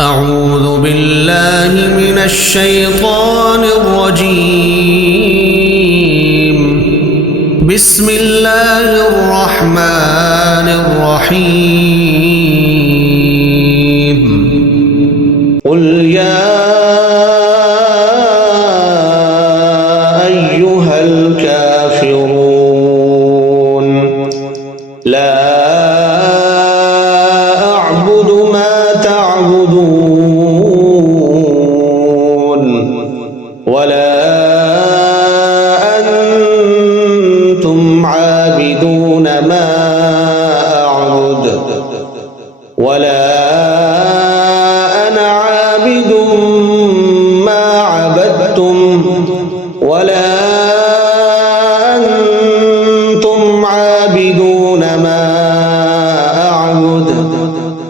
أعوذ بالله من الشيطان الرجيم. بسم الله الرحمن الرحيم. قل يا أيها الكافرون لا أعبد ما تعبدون ولا أنتم عابدون ما أعبد ولا أنا عابد ما عبدتم ولا أنتم عابدون ما أعبد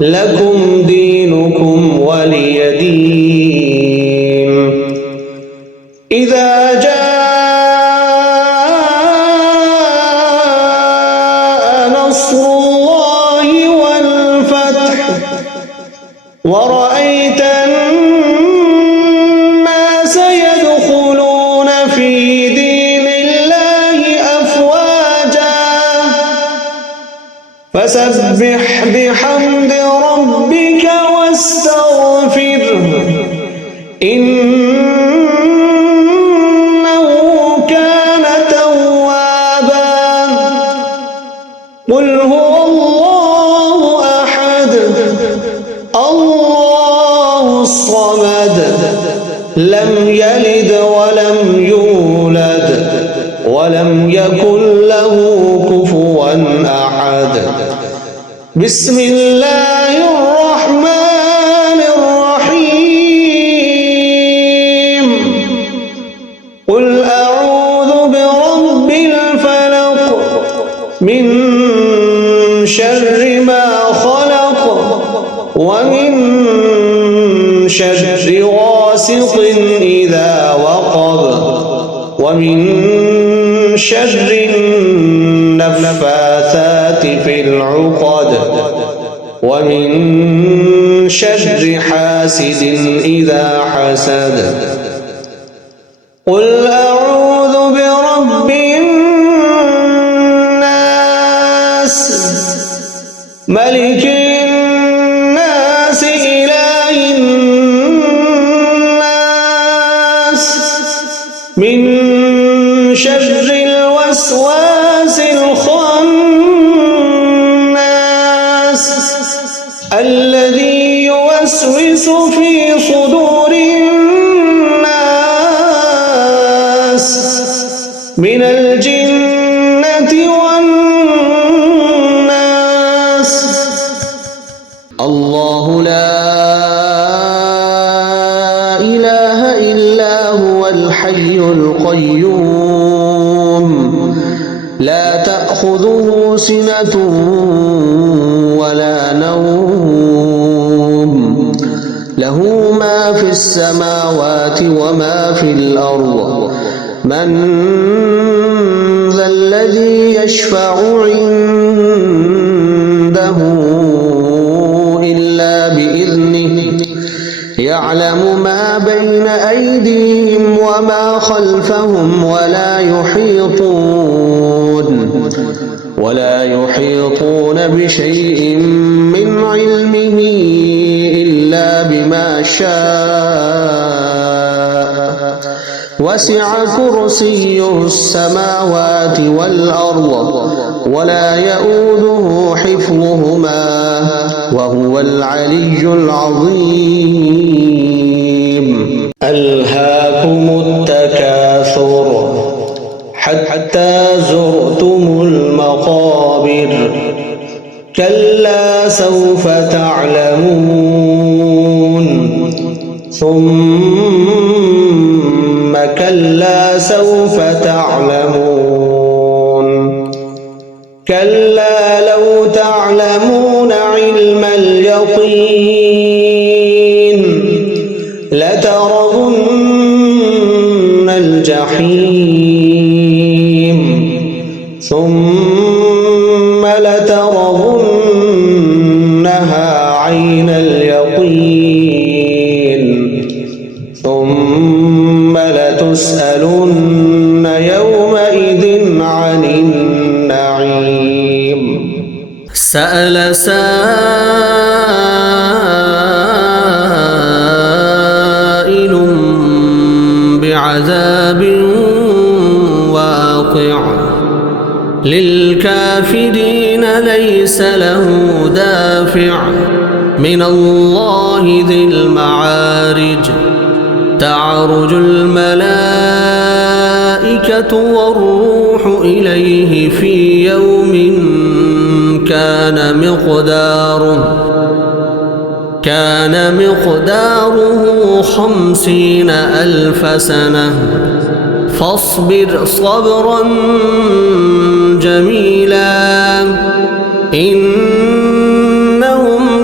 لكم دينكم ولي دين. إذا جاء نصر الله والفتح ورأيت الناس يدخلون في دين الله أفواجا فسبح بحمد ربك واستغفره إنه كان توابا. قل هو الله أحد الله الصمد لم يلد ولم يولد ولم يكن له كفوا أحد. بسم الله الرحمن الرحيم. قل أعوذ برب الفلق من شر ما خلق ومن شر غاسق إذا وقب ومن شر النفاثات في العقد ومن شر حاسد إذا حسد. قل أعوذ برب الناس ملك الناس إله الناس من شر الوسواس الخناس الذي يوسوس في صدور الناس من الجنة والناس. الله لا إله إلا هو الحي القيوم لا تأخذه سنة ولا نوم له ما في السماوات وما في الأرض. من ذا الذي يشفع عنده إلا بإذنه يعلم ما بين أيديهم وما خلفهم ولا يحيطون بشيء من علمه إلا بما شاء وسع كرسيه السماوات والأرض ولا يؤوده حفظهما وهو العلي العظيم. ألهاكم التكاثر حتى زرتم المقابر كلا سوف تعلمون ثم كلا سوف تعلمون كلا لو تعلمون علم اليقين لترون الجحيم ثم لترونها عين اليقين ثم لتسألن يومئذ عن النعيم سأل سائل بعذاب واقع للكافرين ليس له دافع من الله ذي المعارج تعرج الملائكة والروح إليه في يوم كان مقداره 50,000 سنة فاصبر صبرا جميلا إنهم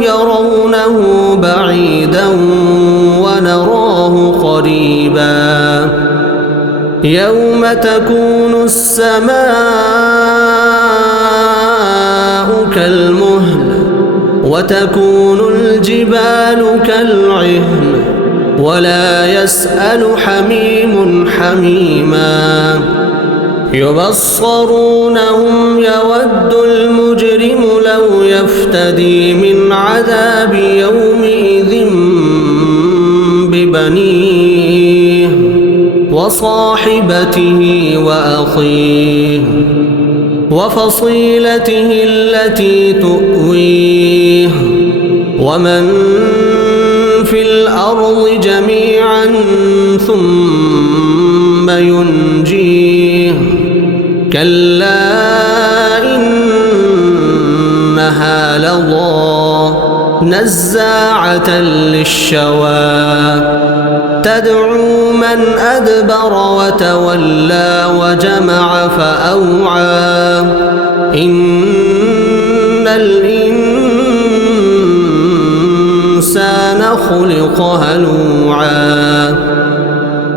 يرونه بعيدا ونراه قريبا يوم تكون السماء كالمهل وتكون الجبال كالعهن ولا يسأل حميم حميما يبصرونهم يود المجرم لو يفتدي من عذاب يومئذ ببنيه وصاحبته وأخيه وفصيلته التي تؤويه ومن في الأرض جميعا ثم ينجيه كلا إنها لظى نزاعة للشوى تدعو من أدبر وتولى وجمع فأوعى إن الإنسان خلق هلوعا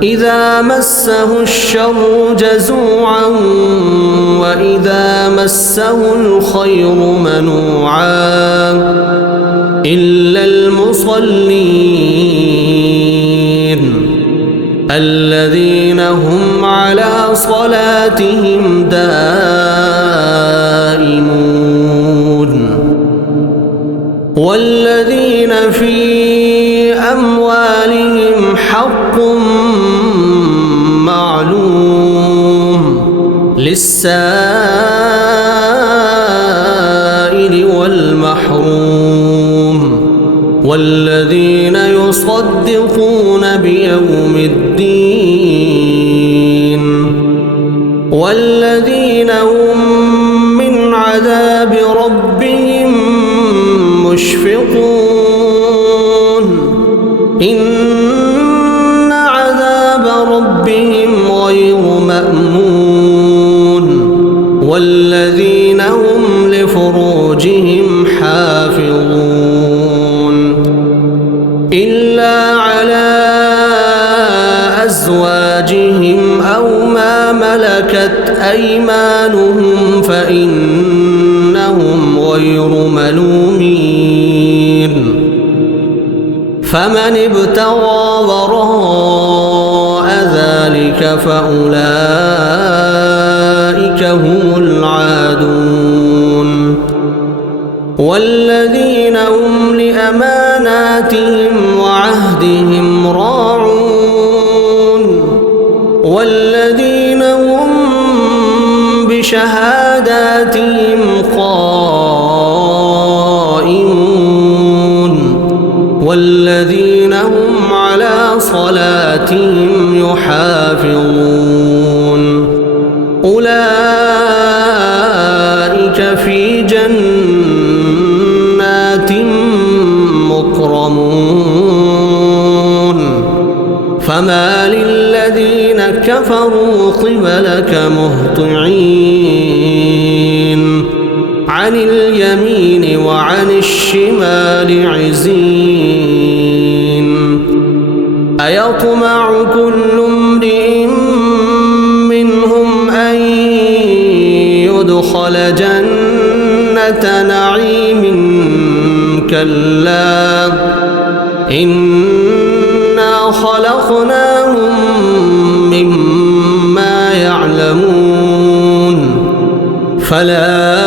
إذا مسه الشر جزوعا وإذا مسه الخير منوعا إلا المصلين الذين هم على صلاتهم دائمون والذين في أموالهم حق معلوم للسائل والمحروم والذين يصدقون بيوم الدين والذين هم من عذاب ربهم مشفقون إن عذاب ربهم غير مأمون والذين هم لفروجهم حافظون إلا على أزواجهم أو ما ملكت أيمانهم فإنهم غير ملومين فمن ابتغى وراء ذلك فأولئك هم العادون والذين هم لأماناتهم وعهدهم راعون والذين هم بشهاداتهم قائمون والذين هم على صلاتهم يحافظون أولئك في جنات مكرمون فما للذين كفروا قبلك مهطعين عن اليمين وعن الشمال عزين أيطمع كل امرئ منهم أن يدخل جنة نعيم كلا إنا خلقناهم مما يعلمون فلا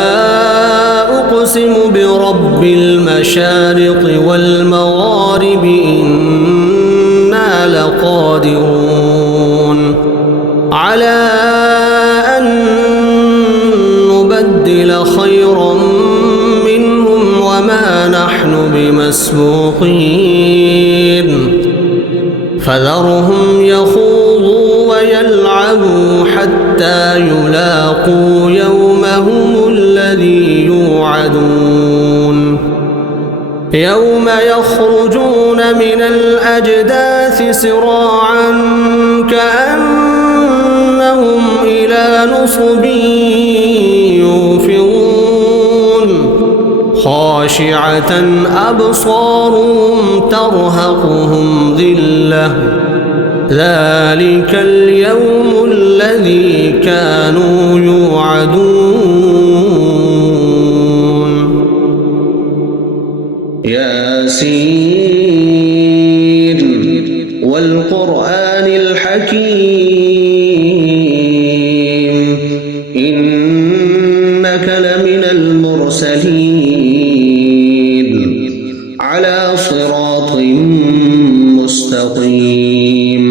أقسم برب المشارق والمغارب إنا لقادرون على أن نبدل خيرا منهم وما نحن بمسبوقين فذرهم يخوضوا ويلعبوا حتى يلاقوا يومهم الذي يوعدون يوم يخرجون من الأجداث سراعا كأنهم إلى نصب يوفضون خاشعة أبصارهم ترهقهم ذلة ذلك اليوم الذي كانوا يوعدون ياسين والقرآن الحكيم إنك لمن المرسلين على صراط مستقيم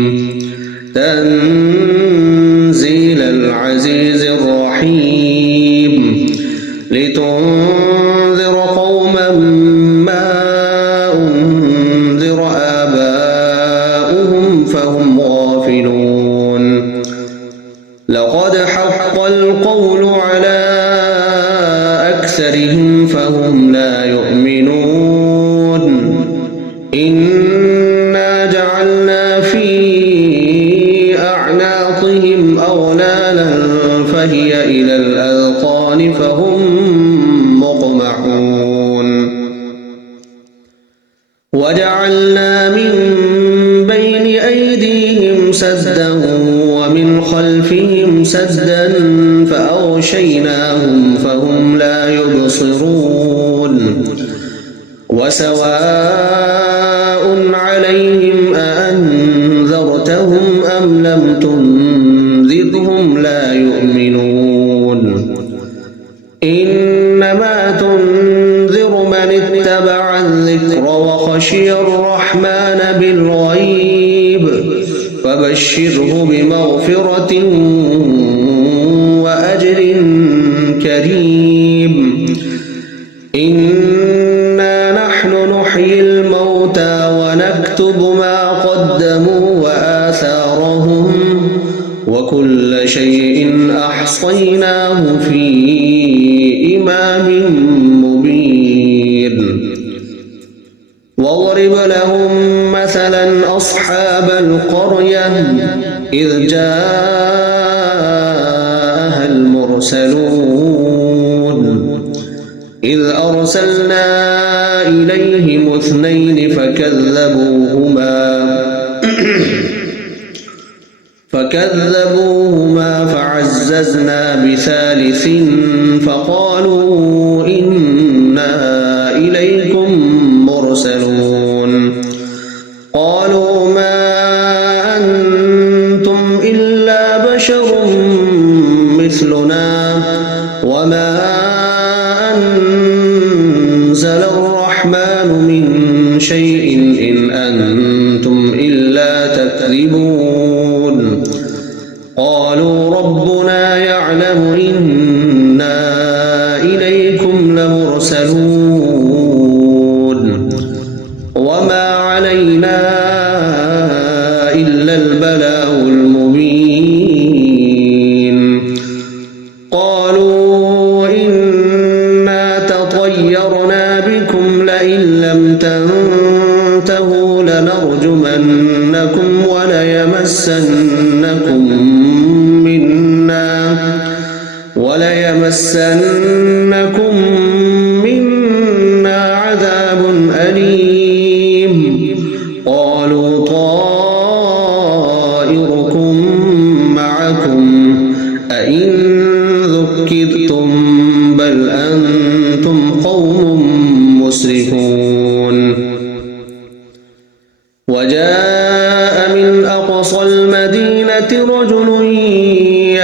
تنزيل العزيز الرحيم لتنذر قوما ما أنذر آباؤهم فهم غافلون لقد حق القول على أكثرهم فهم لا يؤمنون إنا جعلنا في أعناقهم أغلالا فهي إلى الأذقان فهم مقمحون وجعلنا من بين أيديهم سدا ومن خلفهم سدا فأغشيناهم فهم لا يبصرون وسواء عليهم أأنذرتهم أم لم تنذرهم لا يؤمنون إنما تنذر من اتبع الذكر وخشي الرحمن بالغيب فبشره بمغفرة وأجر كريم إنا نحن نحيي الموتى ونكتب ما قدموا وآثارهم وكل شيء أحصيناه في إمام مبين واضرب لهم مثلا أصحاب القرية إذ جاءها المرسلون إذ أرسلنا إليهم اثنين فكذبوهما فعززنا بثالث فقالوا إنا إليكم مرسلون قالوا ما أنتم إلا بشر مثلنا وما أنزل الرحمن من شيء إن أنتم إلا تكذبون قالوا ربنا يعلم إنا إليكم لمرسلون وما علينا إلا البلاغ المبين قالوا إنا تطيرنا بكم لئن لم تنتهوا لنرجمنكم وليمسنكم منا عذاب أليم قالوا طائركم معكم أئن ذكرتم بل أنتم قوم مسرفون وجاء من أقصى المدينة رجل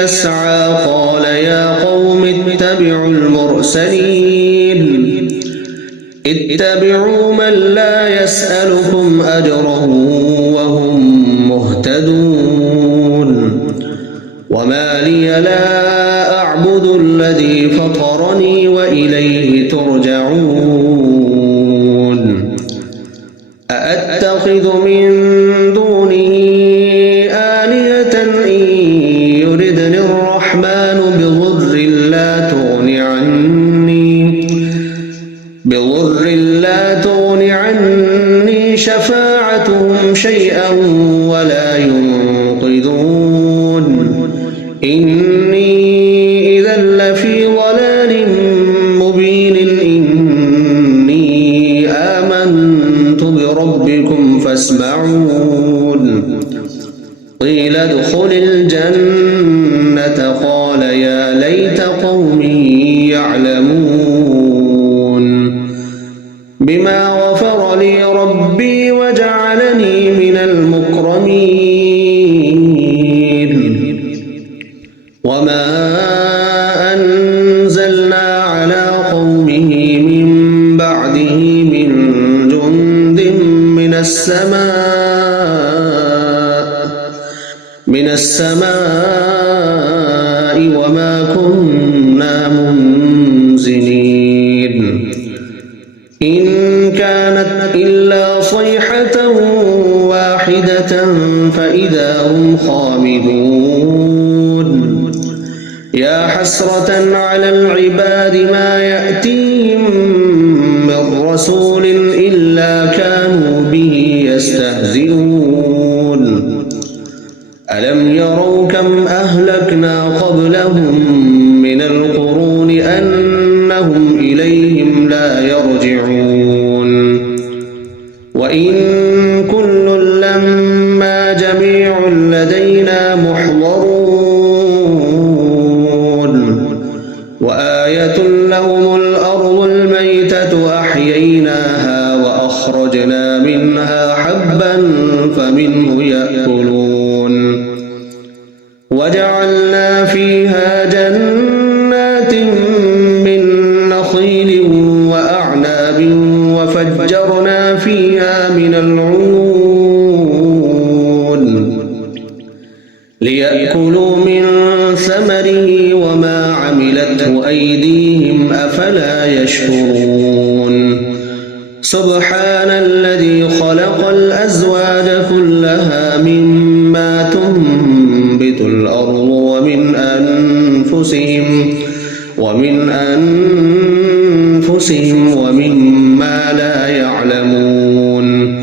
يسعى قال يا قوم اتبعوا المرسلين اتبعوا من لا يسألكم أجرا وهم مهتدون وما لي لا أعبد الذي فطرني وإليه ترجعون أأتخذ من دونه آلهة إن يردني الرحمن بضر لا تغن عني شفاعتهم شيئا ولا ينقذون إني إذا لفي ضلال مبين إني آمنت بربكم فاسمعون قيل ادخل الجنة قال يا ليت قومي يعلمون بما غفر لي ربي وجعلني من المكرمين وما أنزلنا على قومه من بعده من جند من السماء وما كنا منزلين إن كانت إلا صيحة واحدة فإذا هم خامدون يا حسرة على العباد ما يأتيهم من رسول إلا كانوا به يستهزئون ألم يروا كم أهلكنا قبلهم من القرون أنهم إليهم لا يرجعون وإن كل لما جميع لدينا محضرون وآية لهم الأرض الميتة أحييناها وأخرجنا منها حبا فمنه يأكلون وجعلنا فيها جنات من نخيل وأعناب وفجرنا فيها من العيون ليأكلوا من ثمره وما عملته أيديهم أفلا يشكرون سبحان الذي خلق الأزواج كلها مما تنبت الأرض ومن أنفسهم ومما لا يعلمون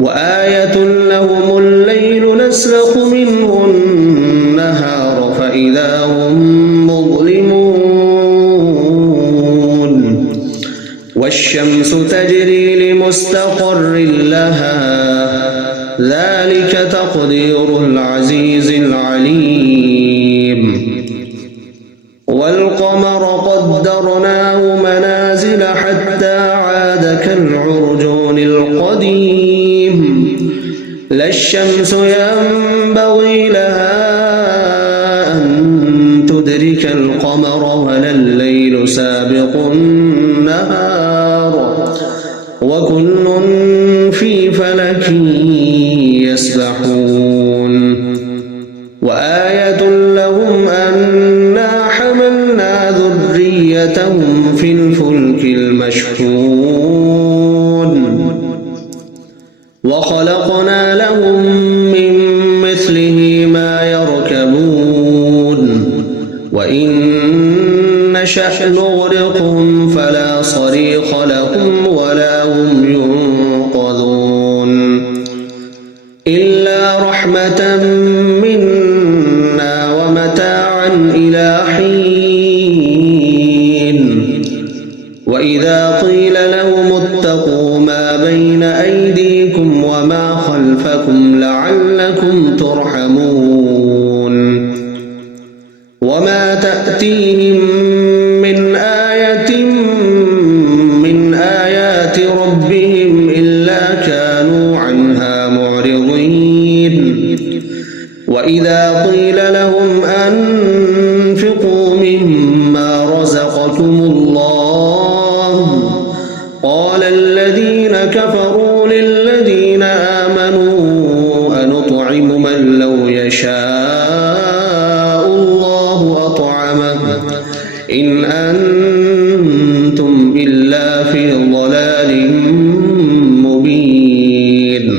وآية لهم الليل نسلخ منه النهار فإذا هم مظلمون والشمس تجري لمستقر لها ذلك تقدير العزيز العليم والقمر قدرناه منازل حتى عاد كالعرجون القديم لا الشمس ينبغي لها أن تدرك القمر ولا الليل سابق النهار وكل في فلك يسبحون وآية لهم أنا حملنا ذريتهم في الفلك المشحون وخلقنا لهم من مثله ما يركبون وإن نشأ نغرقهم فلا صريخ لهم ولا هم ينقذون إلا رحمة منا ومتاعا إلى حين وإذا قيل لهم اتقوا ما بين أيديكم وما خلفكم لعلكم ترحمون وما تأتيهم من آية من آيات ربهم إلا كانوا عنها معرضين وإذا قيل لهم أنفقوا مما رزقكم الله قال الذين كفروا للذين آمنوا أنطعم من لو يشاء الله أطعمه إن أنتم إلا في ضلال مبين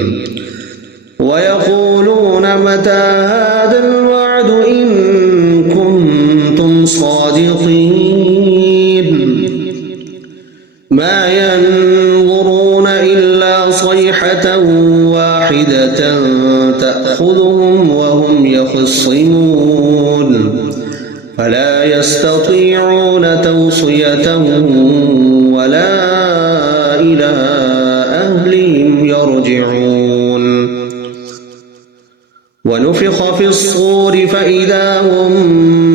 ويقولون متى هذا الوعد إن كنتم صادقين ما ينظرون إلا صيحة واحدة تأخذهم وهم يخصمون فلا يستطيعون توصية ولا إلى أهلهم يرجعون ونفخ في الصور فإذا هم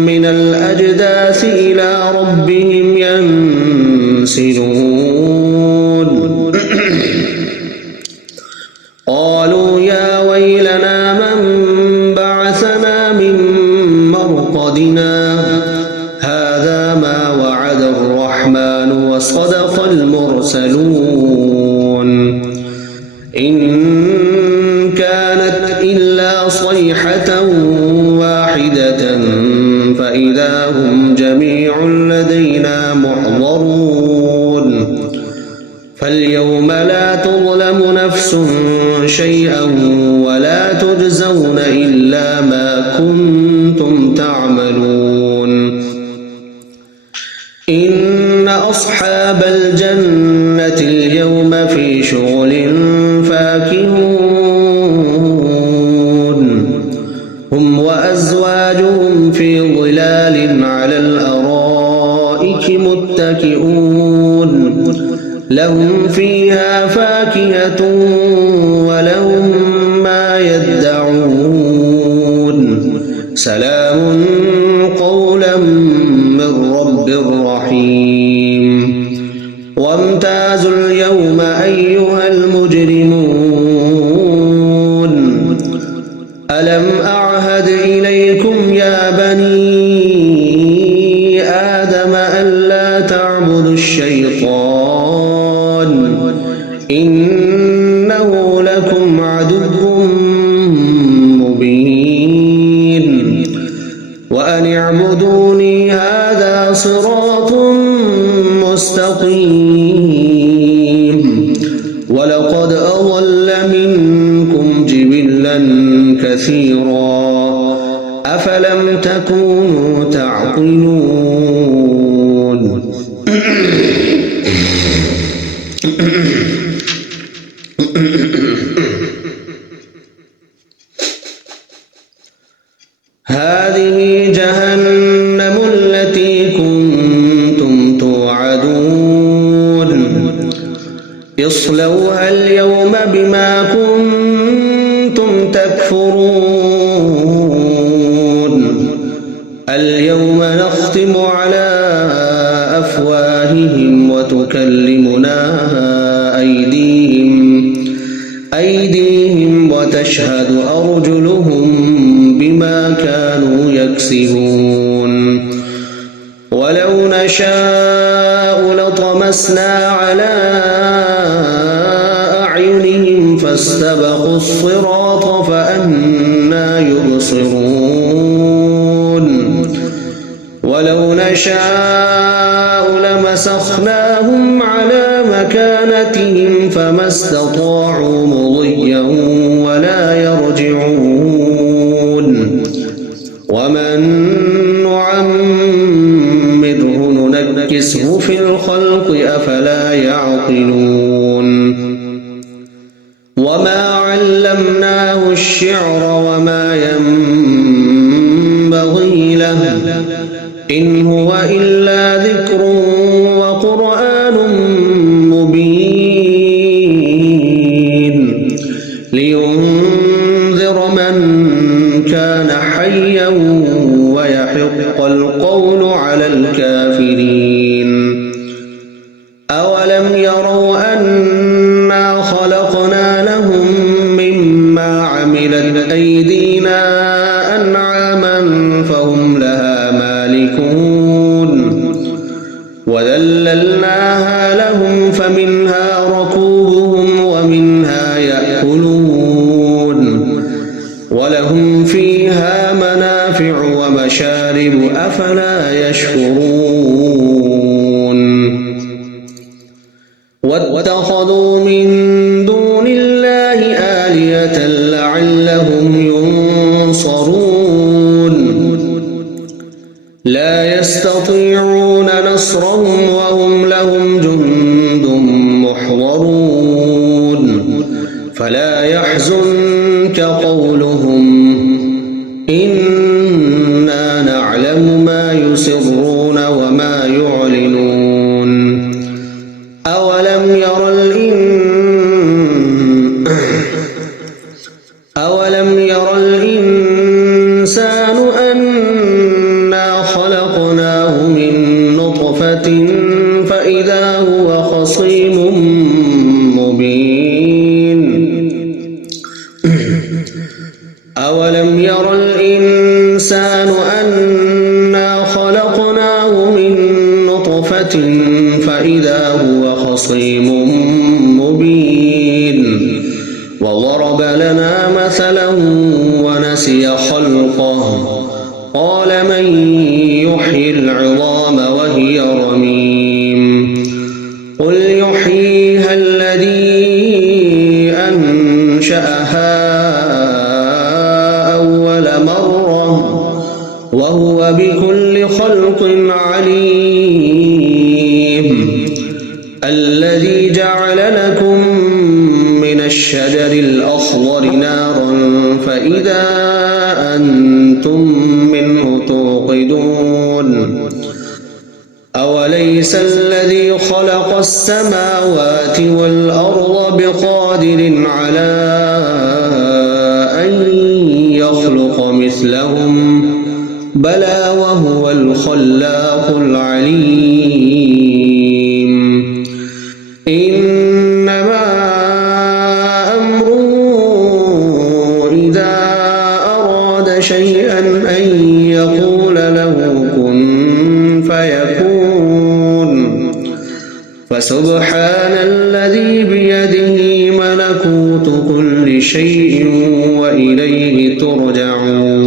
من الأجداث إلى ربهم ينسلون قالوا يا ويلنا من بعثنا من مرقدنا هذا ما وعد الرحمن وصدق المرسلون إن كانت إلا صيحة واحدة فإذا هم جميع لدينا محضرون فاليوم لا تظلم نفس شيئا ولا تجزون إلا ما كنتم تعملون إن أصحاب الجنة اليوم في شغل فاكهون هم وأزواجهم في ظلال على الأرائك متكئون لهم فيها فاكهة ولهم ما يدعون سلام قولا من رب رحيم وامتازوا اليوم أيها المجرمون ألم أعهد إليكم يا بني آدم ألا تعبدوا الشيطان إنه لكم عدو مبين وأن اعبدوني هذا صراط مستقيم ولقد أضل منكم جبلا كثيرا أفلم تكونوا تعقلون هذه جهنم التي كنتم توعدون اصلوها اليوم بما كنتم تكفرون اليوم نختم على أفواههم وتكلمنا أيديهم وتشهد أرجلهم بما كانوا يكسبون ولو نشاء لطمسنا على أعينهم فاستبقوا الصراط فأنى يبصرون ولو نشاء لمسخناهم على مكانتهم فما استطاعوا مضيا ولا يرجعون ومن نعمره ننكسه في الخلق أفلا يعقلون وما علمناه الشعر وما ينبغي له إن هو إلا ذكر وقرآن مبين لينذر من كان حيا ويحق القول على الكافرين أولم يروا أنا خلقنا لهم مما يأكلون ولهم فيها منافع ومشارب أفلا يشكرون واتخذوا من دون الله آلهة لعلهم ينصرون لا يستطيعون نصرهم وهم لهم جند محضرون فلا يحزنك قولهم إنا نعلم ما يسرون وما يعلنون أولم ير الإنسان أنا خلقناه من نطفة فإذا هو خصيم مبين أولم ير الإنسان أنا خلقناه من نطفة فإذا هو خصيم مبين وضرب لنا مثلا ونسي خلقه قال من يحيي العظام وهي رميم قل يحييها الذي أنشأها أول مرة وهو بكل خلق عليم الذي جعل لكم من الشجر الأخضر نارا فإذا أنتم منه توقدون أوليس الذي خلق السماوات والأرض بقادر على أن يخلق مثلهم بلى وهو الخلاق العليم إنما أمره إذا أراد شيئا أن يقول له كن فيكون فسبحان الذي بيده ملكوت كل شيء وإليه ترجعون